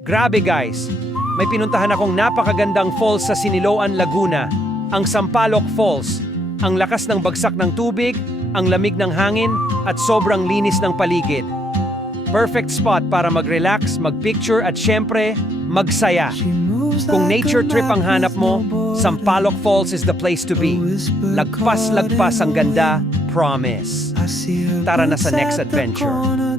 Grabe guys, may pinuntahan akong napakagandang falls sa Siniloan, Laguna. Ang Sampaloc Falls. Ang lakas ng bagsak ng tubig, ang lamig ng hangin, at sobrang linis ng paligid. Perfect spot para mag-relax, mag-picture at syempre, magsaya. Kung nature trip ang hanap mo, Sampaloc Falls is the place to be. Lagpas-lagpas ang ganda, promise. Tara na sa next adventure.